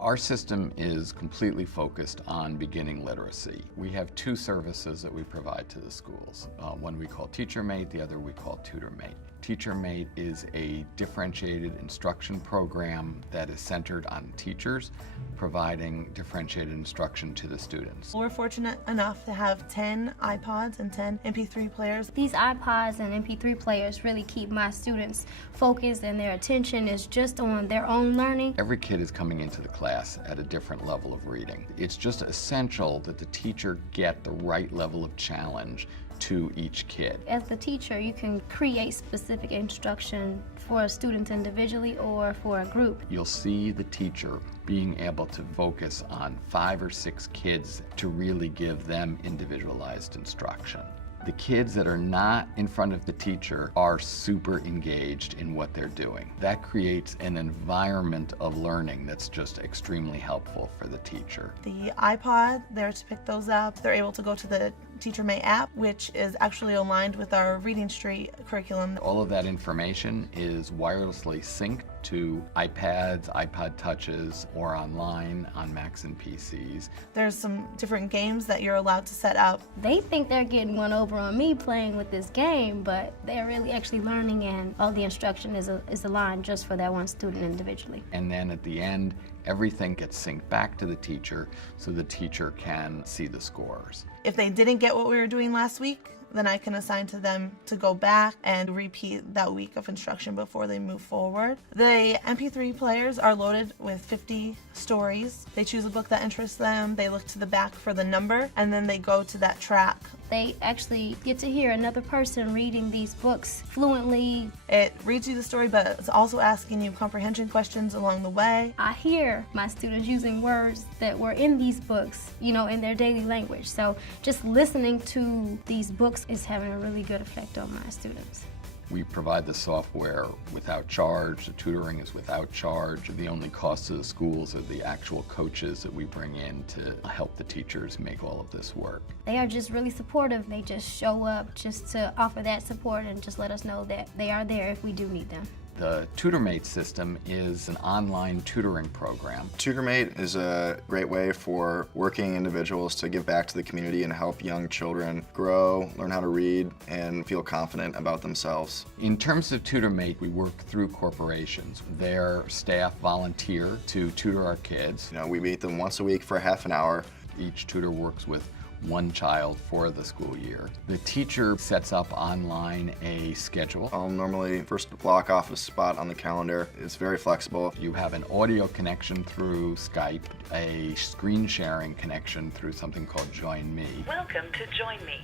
Our system is completely focused on beginning literacy. We have two services that we provide to the schools. One we call TeacherMate, the other we call TutorMate. TeacherMate is a differentiated instruction program that is centered on teachers, providing differentiated instruction to the students. We're fortunate enough to have 10 iPods and 10 MP3 players. These iPods and MP3 players really keep my students focused, and their attention is just on their own learning. Every kid is coming into the class at a different level of reading. It's just essential that the teacher get the right level of challenge to each kid. As the teacher, you can create specific instruction for a student individually or for a group. You'll see the teacher being able to focus on 5 or 6 kids to really give them individualized instruction. The kids that are not in front of the teacher are super engaged in what they're doing. That creates an environment of learning that's just extremely helpful for the teacher. The iPod, they're to pick those up. They're able to go to the TeacherMate app, which is actually aligned with our Reading Street curriculum. All of that information is wirelessly synced to iPads, iPod Touches, or online on Macs and PCs. There's some different games that you're allowed to set up. They think they're getting one over on me playing with this game, but they're really actually learning, and all the instruction is aligned just for that one student individually. And then at the end, everything gets synced back to the teacher so the teacher can see the scores. If they didn't get what we were doing last week, then I can assign to them to go back and repeat that week of instruction before they move forward. The MP3 players are loaded with 50 stories. They choose a book that interests them, they look to the back for the number, and then they go to that track. They actually get to hear another person reading these books fluently. It reads you the story, but it's also asking you comprehension questions along the way. I hear my students using words that were in these books, you know, in their daily language. So just listening to these books is having a really good effect on my students. We provide the software without charge. The tutoring is without charge. The only cost to the schools are the actual coaches that we bring in to help the teachers make all of this work. They are just really supportive. They just show up just to offer that support and just let us know that they are there if we do need them. The TutorMate system is an online tutoring program. TutorMate is a great way for working individuals to give back to the community and help young children grow, learn how to read, and feel confident about themselves. In terms of TutorMate, we work through corporations. Their staff volunteer to tutor our kids. You know, we meet them once a week for half an hour. Each tutor works with one child for the school year. The teacher sets up online a schedule. I'll normally first block off a spot on the calendar. It's very flexible. You have an audio connection through Skype, a screen sharing connection through something called Join Me. Welcome to Join Me.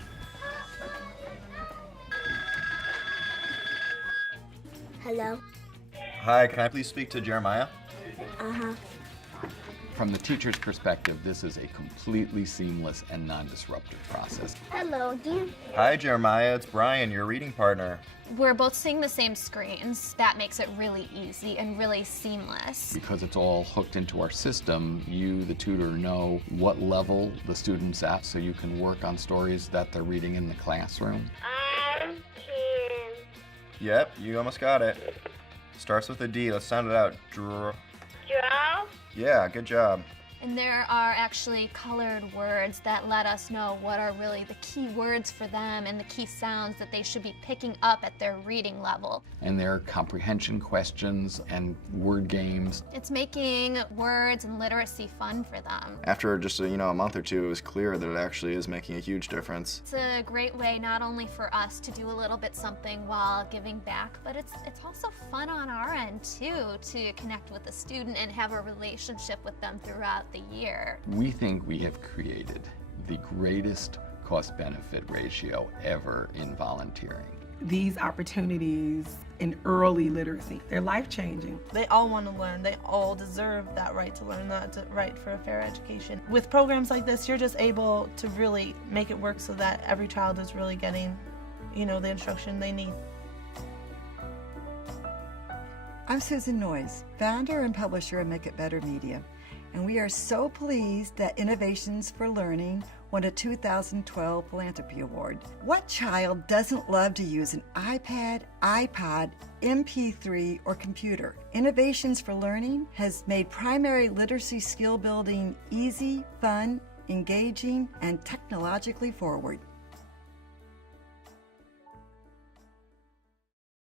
Hello. Hi, can I please speak to Jeremiah? From the teacher's perspective, this is a completely seamless and non-disruptive process. Hello again. Hi, Jeremiah. It's Brian, your reading partner. We're both seeing the same screens. That makes it really easy and really seamless. Because it's all hooked into our system, you, the tutor, know what level the student's at, so you can work on stories that they're reading in the classroom. I can. Yep, you almost got it. Starts with a D. Let's sound it out. Draw. Yeah, good job. And there are actually colored words that let us know what are really the key words for them and the key sounds that they should be picking up at their reading level. And there are comprehension questions and word games. It's making words and literacy fun for them. After just a month or two, it was clear that it actually is making a huge difference. It's a great way not only for us to do a little bit something while giving back, but it's also fun on our end too, to connect with the student and have a relationship with them throughout the year. We think we have created the greatest cost-benefit ratio ever in volunteering. These opportunities in early literacy, they're life-changing. They all want to learn. They all deserve that right to learn, that right for a fair education. With programs like this, you're just able to really make it work so that every child is really getting, the instruction they need. I'm Susan Noyes, founder and publisher of Make It Better Media, and we are so pleased that Innovations for Learning won a 2012 Philanthropy Award. What child doesn't love to use an iPad, iPod, MP3, or computer? Innovations for Learning has made primary literacy skill building easy, fun, engaging, and technologically forward.